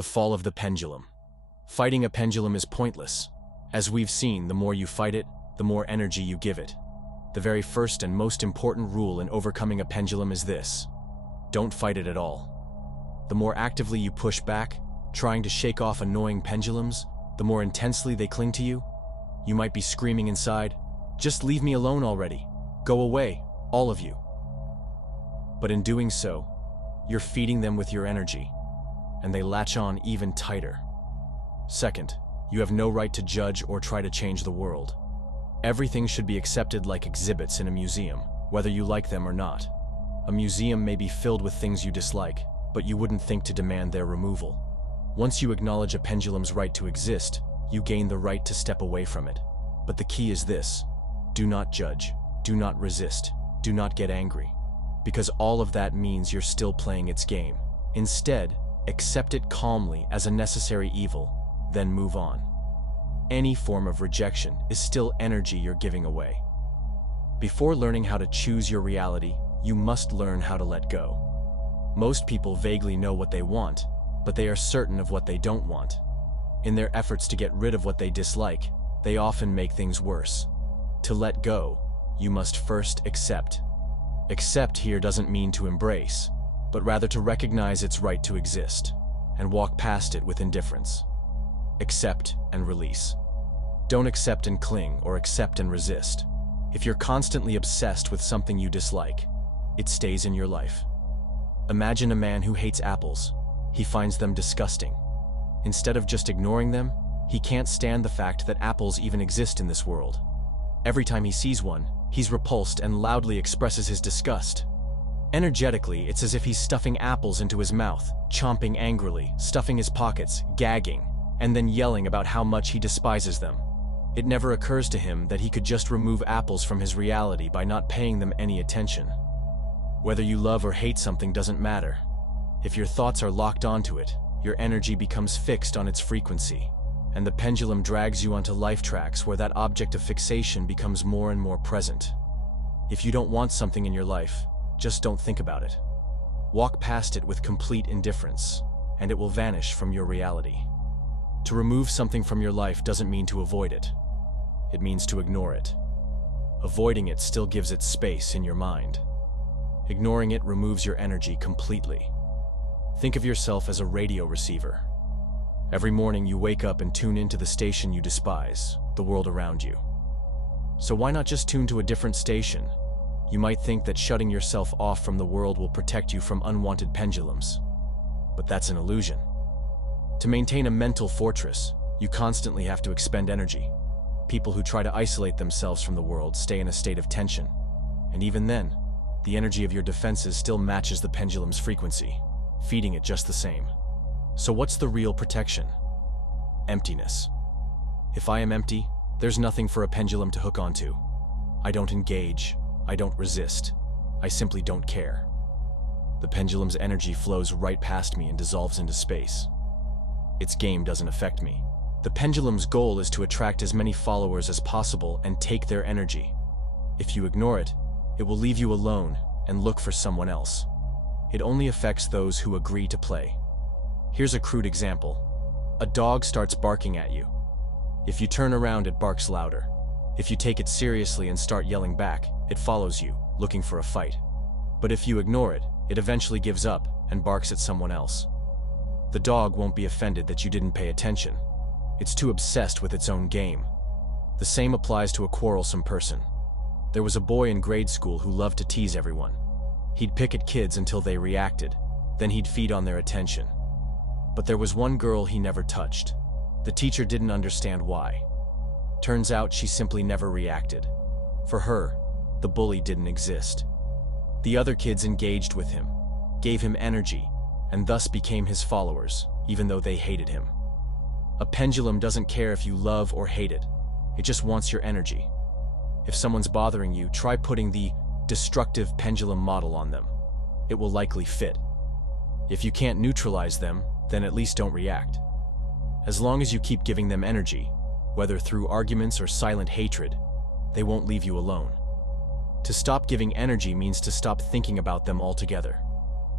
The fall of the pendulum. Fighting a pendulum is pointless. As we've seen, the more you fight it, the more energy you give it. The very first and most important rule in overcoming a pendulum is this: don't fight it at all. The more actively you push back, trying to shake off annoying pendulums, the more intensely they cling to you. You might be screaming inside, "Just leave me alone already. Go away, all of you." But in doing so, you're feeding them with your energy, and they latch on even tighter. Second, you have no right to judge or try to change the world. Everything should be accepted like exhibits in a museum, whether you like them or not. A museum may be filled with things you dislike, but you wouldn't think to demand their removal. Once you acknowledge a pendulum's right to exist, you gain the right to step away from it. But the key is this: do not judge, do not resist, do not get angry, because all of that means you're still playing its game. Instead, accept it calmly as a necessary evil, then move on. Any form of rejection is still energy you're giving away. Before learning how to choose your reality, you must learn how to let go. Most people vaguely know what they want, but they are certain of what they don't want. In their efforts to get rid of what they dislike, they often make things worse. To let go, you must first accept. Accept here doesn't mean to embrace, but rather to recognize its right to exist, and walk past it with indifference. Accept and release. Don't accept and cling, or accept and resist. If you're constantly obsessed with something you dislike, it stays in your life. Imagine a man who hates apples. He finds them disgusting. Instead of just ignoring them, he can't stand the fact that apples even exist in this world. Every time he sees one, he's repulsed and loudly expresses his disgust. Energetically, it's as if he's stuffing apples into his mouth, chomping angrily, stuffing his pockets, gagging, and then yelling about how much he despises them. It never occurs to him that he could just remove apples from his reality by not paying them any attention. Whether you love or hate something doesn't matter. If your thoughts are locked onto it, your energy becomes fixed on its frequency, and the pendulum drags you onto life tracks where that object of fixation becomes more and more present. If you don't want something in your life, just don't think about it. Walk past it with complete indifference, and it will vanish from your reality. To remove something from your life doesn't mean to avoid it. It means to ignore it. Avoiding it still gives it space in your mind. Ignoring it removes your energy completely. Think of yourself as a radio receiver. Every morning you wake up and tune into the station you despise, the world around you. So why not just tune to a different station? You might think that shutting yourself off from the world will protect you from unwanted pendulums. But that's an illusion. To maintain a mental fortress, you constantly have to expend energy. People who try to isolate themselves from the world stay in a state of tension. And even then, the energy of your defenses still matches the pendulum's frequency, feeding it just the same. So what's the real protection? Emptiness. If I am empty, there's nothing for a pendulum to hook onto. I don't engage, I don't resist, I simply don't care. The pendulum's energy flows right past me and dissolves into space. Its game doesn't affect me. The pendulum's goal is to attract as many followers as possible and take their energy. If you ignore it, it will leave you alone and look for someone else. It only affects those who agree to play. Here's a crude example. A dog starts barking at you. If you turn around, it barks louder. If you take it seriously and start yelling back, it follows you, looking for a fight. But if you ignore it, it eventually gives up and barks at someone else. The dog won't be offended that you didn't pay attention. It's too obsessed with its own game. The same applies to a quarrelsome person. There was a boy in grade school who loved to tease everyone. He'd pick at kids until they reacted, then he'd feed on their attention. But there was one girl he never touched. The teacher didn't understand why. Turns out she simply never reacted. For her, the bully didn't exist. The other kids engaged with him, gave him energy, and thus became his followers, even though they hated him. A pendulum doesn't care if you love or hate it. It just wants your energy. If someone's bothering you, try putting the destructive pendulum model on them. It will likely fit. If you can't neutralize them, then at least don't react. As long as you keep giving them energy, whether through arguments or silent hatred, they won't leave you alone. To stop giving energy means to stop thinking about them altogether.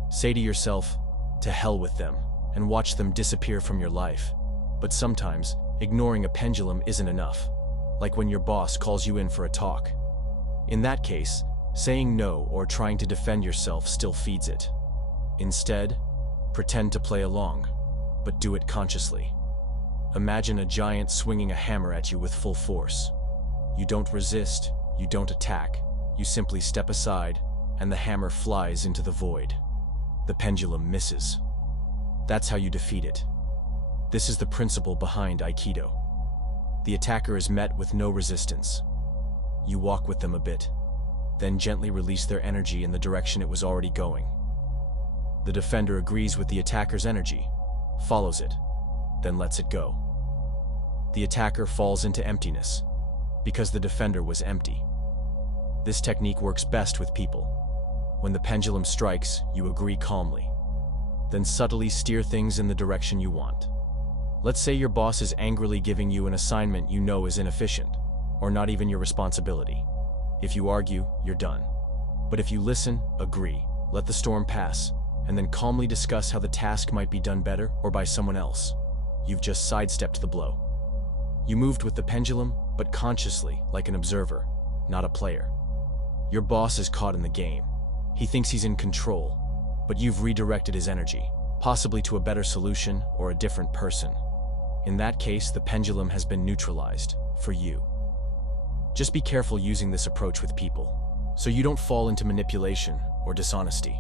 Say to yourself, "To hell with them. and watch them disappear from your life. But sometimes, ignoring a pendulum isn't enough. Like when your boss calls you in for a talk. In that case, saying no or trying to defend yourself still feeds it. Instead, pretend to play along, but do it consciously. Imagine a giant swinging a hammer at you with full force. You don't resist, you don't attack, you simply step aside, and the hammer flies into the void. The pendulum misses. That's how you defeat it. This is the principle behind Aikido. The attacker is met with no resistance. You walk with them a bit, then gently release their energy in the direction it was already going. The defender agrees with the attacker's energy, follows it, then lets it go. The attacker falls into emptiness, because the defender was empty. This technique works best with people. When the pendulum strikes, you agree calmly. Then subtly steer things in the direction you want. Let's say your boss is angrily giving you an assignment you know is inefficient, or not even your responsibility. If you argue, you're done. But if you listen, agree, let the storm pass, and then calmly discuss how the task might be done better or by someone else, you've just sidestepped the blow. You moved with the pendulum, but consciously, like an observer, not a player. Your boss is caught in the game. He thinks he's in control, but you've redirected his energy, possibly to a better solution or a different person. In that case, the pendulum has been neutralized, for you. Just be careful using this approach with people, so you don't fall into manipulation or dishonesty.